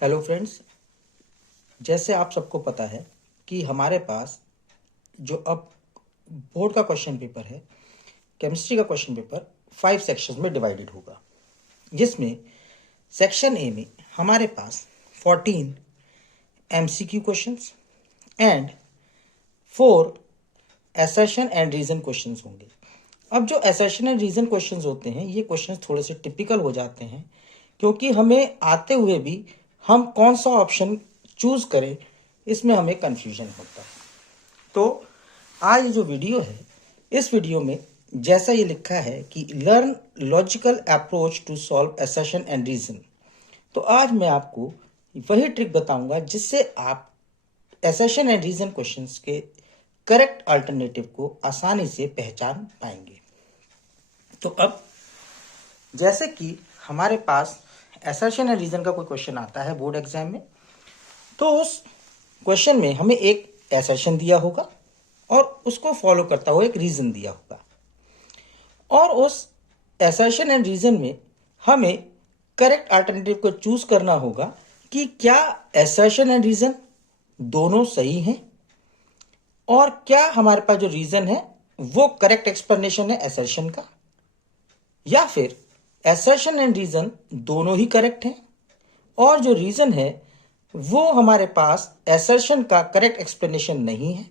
Hello friends, जैसे आप सबको पता है कि हमारे पास जो अब बोर्ड का क्वेश्चन पेपर है, केमिस्ट्री का क्वेश्चन पेपर 5 सेक्शंस में डिवाइडेड होगा, जिसमें सेक्शन ए में हमारे पास 14 MCQ questions and 4 assertion and reason questions होंगे। अब जो असर्शन एंड रीजन क्वेश्चंस होते हैं, ये क्वेश्चंस थोड़े से टिपिकल हो जाते हैं, क्योंकि हमें आते हुए भी हम कौन सा ऑप्शन चूज करें, इसमें हमें कंफ्यूजन होता है। तो आज ये जो वीडियो है, इस वीडियो में जैसा ये लिखा है कि learn logical approach to solve assertion and reason, तो आज मैं आपको वही ट्रिक बताऊंगा जिससे आप असर्शन एंड रीजन क्वेश्चंस के करेक्ट अल्टरनेटिव को आसानी से पहचान पाएंगे। तो अब जैसे कि हमारे पास असर्शन एंड रीजन का कोई क्वेश्चन आता है बोर्ड एग्जाम में, तो उस क्वेश्चन में हमें एक असर्शन दिया होगा और उसको फॉलो करता हुआ एक रीजन दिया होगा, और उस असर्शन एंड रीजन में हमें करेक्ट अल्टरनेटिव को चूज करना होगा कि क्या असर्शन एंड रीजन दोनों सही हैं और क्या हमारे पास जो रीजन है वो करेक्ट एक्सप्लेनेशन है असर्शन का, या फिर असर्शन एंड रीजन दोनों ही करेक्ट हैं और जो रीजन है वो हमारे पास असर्शन का करेक्ट एक्सप्लेनेशन नहीं है।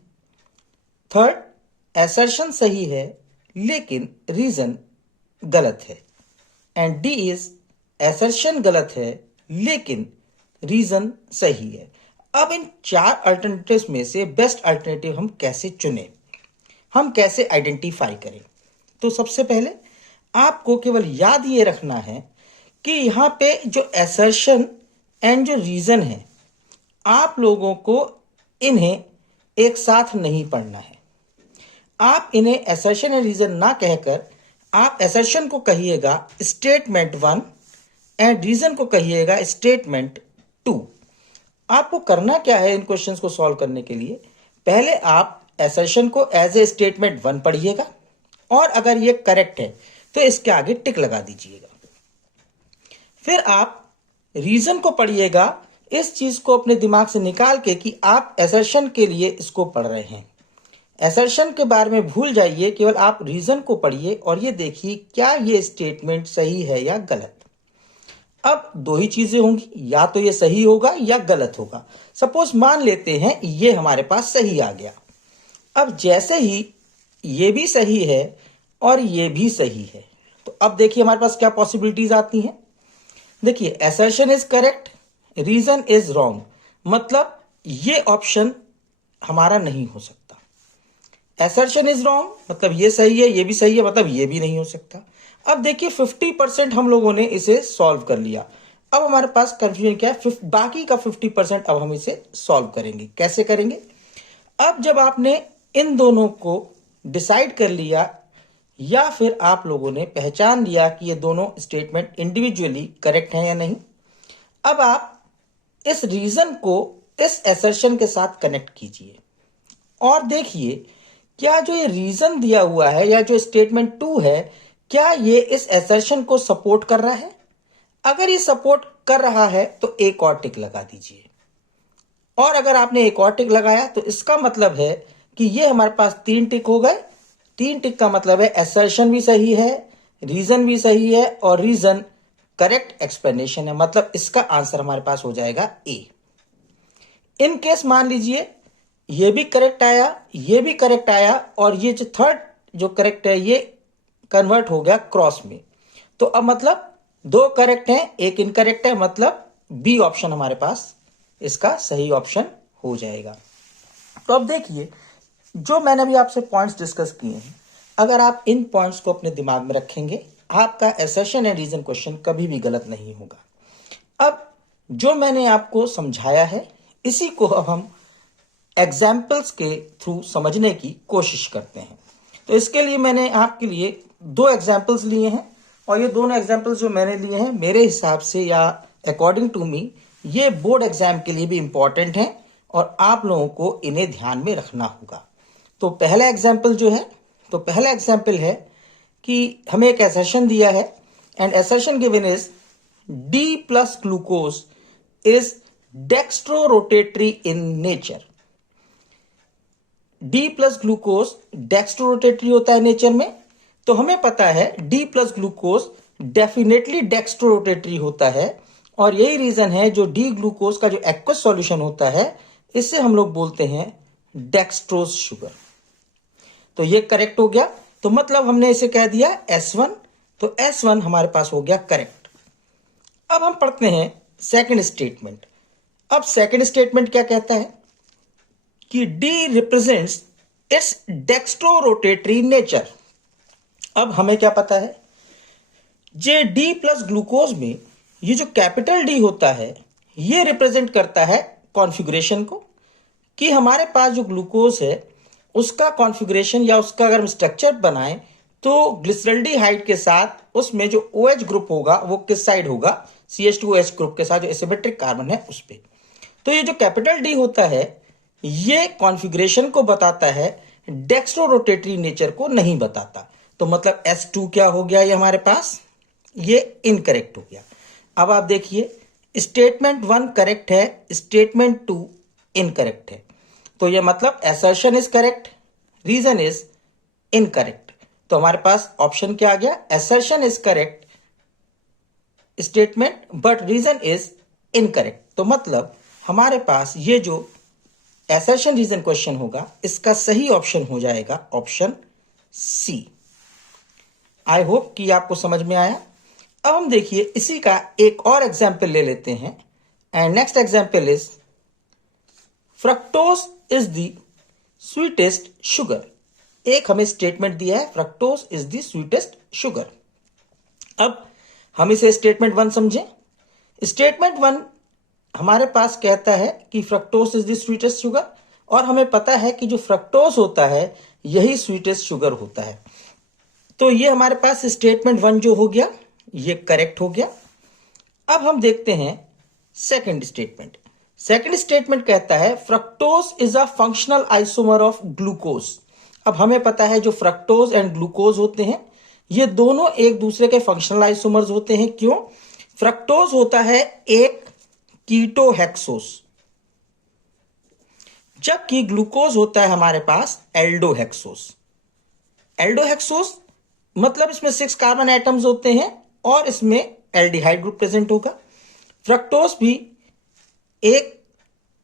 थर्ड, असर्शन सही है लेकिन रीजन गलत है। एंड डी इज असर्शन गलत है लेकिन रीजन सही है। अब इन 4 अल्टरनेटिव्स में से बेस्ट अल्टरनेटिव हम कैसे चुनें, हम कैसे आइडेंटिफाई करें? तो सबसे पहले आपको केवल याद ये रखना है कि यहाँ पे जो असर्शन एंड जो रीजन है, आप लोगों को इन्हें एक साथ नहीं पढ़ना है। आप इन्हें असर्शन एंड रीजन ना कहकर आप असर्शन को कहिएगा स्टेटमेंट 1 एंड रीजन को कहिएगा स्टेटमेंट 2। आपको करना क्या है इन क्वेश्चंस को सॉल्व करने के लिए? पहले आप असर्शन को एज ए स्टेटमेंट 1 पढ़िएगा और अगर ये करेक्ट है तो इसके आगे टिक लगा दीजिएगा। फिर आप रीजन को पढ़िएगा, इस चीज को अपने दिमाग से निकाल के कि आप असर्शन के लिए इसको पढ़ रहे हैं। असर्शन के बारे में भूल जाइए, केवल आप रीजन को पढ़िए और ये देखिए क्या ये स्टेटमेंट सही है या गलत। अब 2 ही चीजें होंगी, या तो ये सही होगा या गलत होगा। सपोज मान लेते हैं ये हमारे पास सही आ गया। अब जैसे ही ये भी सही है और ये भी सही है, तो अब देखिए हमारे पास क्या पॉसिबिलिटीज आती हैं। देखिए, assertion is correct, reason is wrong, मतलब ये ऑप्शन हमारा नहीं हो सकता। असर्शन इज रॉन्ग मतलब ये सही है, ये भी सही है, मतलब ये भी नहीं हो सकता। अब देखिए 50% हम लोगों ने इसे सॉल्व कर लिया। अब हमारे पास कंफ्यूजन क्या है? बाकी का 50% अब हम इसे सॉल्व करेंगे। कैसे करेंगे? अब जब आपने इन दोनों को डिसाइड कर लिया या फिर आप लोगों ने पहचान लिया कि ये दोनों स्टेटमेंट इंडिविजुअली करेक्ट हैं या नहीं, अब आप इस रीजन को इस असर्शन के साथ कनेक्ट कीजिए और देखिए क्या जो ये रीजन दिया हुआ है या जो स्टेटमेंट 2 है, क्या ये इस असर्शन को सपोर्ट कर रहा है? अगर ये सपोर्ट कर रहा है तो एक और टिक लगा दीजिए, और अगर आपने एक और टिक लगाया तो इसका मतलब है कि ये हमारे पास 3 टिक हो गए। 3 टिक का मतलब है असर्शन भी सही है, रीजन भी सही है और रीजन करेक्ट एक्सप्लेनेशन है, मतलब इसका आंसर हमारे पास हो जाएगा ए। इन केस मान लीजिए ये भी करेक्ट आया, ये भी करेक्ट आया और ये जो थर्ड जो करेक्ट है ये कन्वर्ट हो गया क्रॉस में, तो अब मतलब 2 करेक्ट हैं, 1 इनकरेक्ट है, मतलब बी ऑप्शन हमारे पास इसका सही ऑप्शन हो जाएगा। तो अब देखिए जो मैंने अभी आपसे पॉइंट्स डिस्कस किए हैं, अगर आप इन पॉइंट्स को अपने दिमाग में रखेंगे, आपका असर्शन एंड रीजन क्वेश्चन कभी भी गलत नहीं होगा। अब जो मैंने आपको समझाया है, इसी को अब हम एग्जाम्पल्स के थ्रू समझने की कोशिश करते हैं। तो इसके लिए मैंने आपके लिए 2 एग्जाम्पल्स लिए हैं, और ये दोनों एग्जाम्पल्स जो मैंने लिए हैं मेरे हिसाब से या अकॉर्डिंग टू मी ये बोर्ड एग्जाम के लिए भी इंपॉर्टेंट हैं और आप लोगों को इन्हें ध्यान में रखना होगा। तो पहला एग्जाम्पल जो है, तो पहला एग्जाम्पल है कि हमें एक असर्शन दिया है and assertion given is D+ glucose is dextrorotatory in nature. D plus glucose dextrorotatory होता है नेचर में, तो हमें पता है D plus glucose definitely dextrorotatory होता है, और यही रीजन है जो D ग्लूकोज का जो एक्वस सॉल्यूशन होता है इससे हम लोग बोलते हैं डेक्सट्रोज शुगर। तो ये करेक्ट हो गया, तो मतलब हमने इसे कह दिया S1, तो S1 हमारे पास हो गया करेक्ट। अब हम पढ़ते हैं सेकंड स्टेटमेंट। अब सेकंड स्टेटमेंट क्या कहता है कि D represents it's dextrorotatory nature. अब हमें क्या पता है, जे D प्लस ग्लूकोज में ये जो कैपिटल D होता है ये रिप्रेजेंट करता है कॉन्फ़िगरेशन को, कि हमारे पास जो ग्लूकोज है उसका कॉन्फ़िगरेशन या उसका अगर हम स्ट्रक्चर बनाएं तो ग्लिसरल्डिहाइड के साथ उसमें जो OH ग्रुप होगा वो किस साइड होगा, CH2OH ग्रुप के साथ जो एसिमेट्रिक कार्बन है उस पे। तो ये जो कैपिटल D होता है ये कॉन्फ़िगरेशन को बताता है, डेक्स्ट्रोरोटेटरी नेचर को नहीं बताता। तो मतलब S2 क्या हो गया, ये हमारे पास ये इनकरेक्ट हो गया। अब आप देखिए स्टेटमेंट 1 करेक्ट है, स्टेटमेंट 2 इनकरेक्ट है, तो ये मतलब assertion is correct, reason is incorrect. तो हमारे पास ऑप्शन क्या आ गया, assertion is correct statement but reason is incorrect. तो मतलब हमारे पास ये जो असर्शन रीजन क्वेश्चन होगा इसका सही ऑप्शन हो जाएगा ऑप्शन सी। आई होप कि आपको समझ में आया। अब हम देखिए इसी का एक और एग्जाम्पल ले लेते हैं, and next example is fructose is the sweetest sugar. एक हमें स्टेटमेंट दिया है fructose is the sweetest sugar. अब हम इसे स्टेटमेंट 1 समझें। स्टेटमेंट 1 हमारे पास कहता है कि fructose is the sweetest sugar, और हमें पता है कि जो फ्रक्टोज होता है यही स्वीटेस्ट शुगर होता है। तो ये हमारे पास स्टेटमेंट 1 जो हो गया ये करेक्ट हो गया। अब हम देखते हैं सेकंड स्टेटमेंट। सेकंड स्टेटमेंट कहता है fructose is a functional isomer of glucose. अब हमें पता है जो फ्रक्टोज एंड ग्लूकोज होते हैं ये दोनों एक दूसरे के फंक्शनल आइसोमर्स होते हैं। क्यों? फ्रक्टोज होता है एक कीटोहेक्सोस, जबकि ग्लूकोज होता है हमारे पास एल्डोहेक्सोस। एल्डोहेक्सोस मतलब इसमें 6 कार्बन एटम्स होते हैं और इसमें एल्डिहाइड ग्रुप प्रेजेंट होगा। फ्रक्टोज भी एक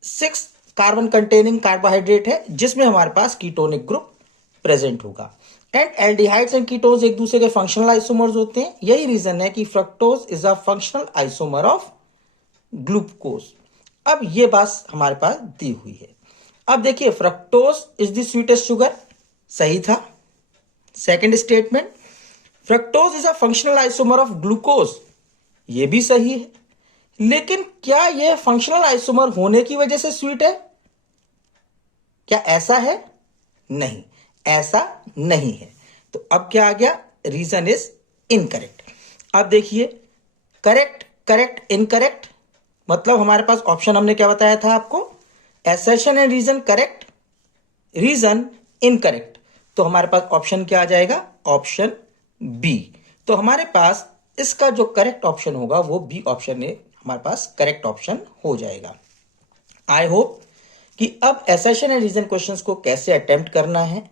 6 कार्बन कंटेनिंग कार्बोहाइड्रेट है जिसमें हमारे पास कीटोनिक ग्रुप प्रेजेंट होगा। एंड एल्डिहाइड्स एंड कीटोन्स एक दूसरे के फंक्शनल आइसोमर्स होते हैं। यही रीजन है कि fructose is a functional isomer of glucose. अब ये बात हमारे पास दी हुई है। अब देखिए fructose is the sweetest sugar, सही था। Second statement fructose is a functional isomer of glucose, ये भी सही है। लेकिन क्या यह फंक्शनल आइसोमर होने की वजह से स्वीट है? क्या ऐसा है? नहीं, ऐसा नहीं है। तो अब क्या आ गया, रीजन इज इनकरेक्ट। अब देखिए करेक्ट करेक्ट इनकरेक्ट, मतलब हमारे पास ऑप्शन हमने क्या बताया था आपको, assertion and reason correct, reason incorrect. तो हमारे पास ऑप्शन क्या आ जाएगा, ऑप्शन बी। तो हमारे पास इसका जो करेक्ट ऑप्शन होगा वो बी ऑप्शन है, हमारे पास करेक्ट ऑप्शन हो जाएगा। आई होप कि अब असर्शन एंड रीजन क्वेश्चंस को कैसे अटेम्प्ट करना है,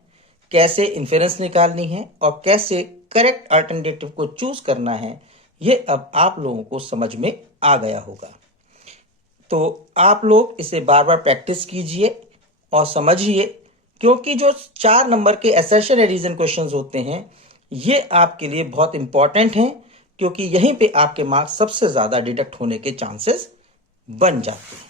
कैसे इन्फेरेंस निकालनी है और कैसे करेक्ट अल्टरनेटिव को चूज करना है, ये अब आप लोगों को समझ में आ गया होगा। तो आप लोग इसे बार बार प्रैक्टिस कीजिए और समझिए, क्योंकि जो 4 नंबर के असर्शन एंड रीजन क्वेश्चंस होते हैं ये आपके लिए बहुत इंपॉर्टेंट हैं, क्योंकि यहीं पे आपके मार्क्स सबसे ज्यादा डिडक्ट होने के चांसेस बन जाते हैं।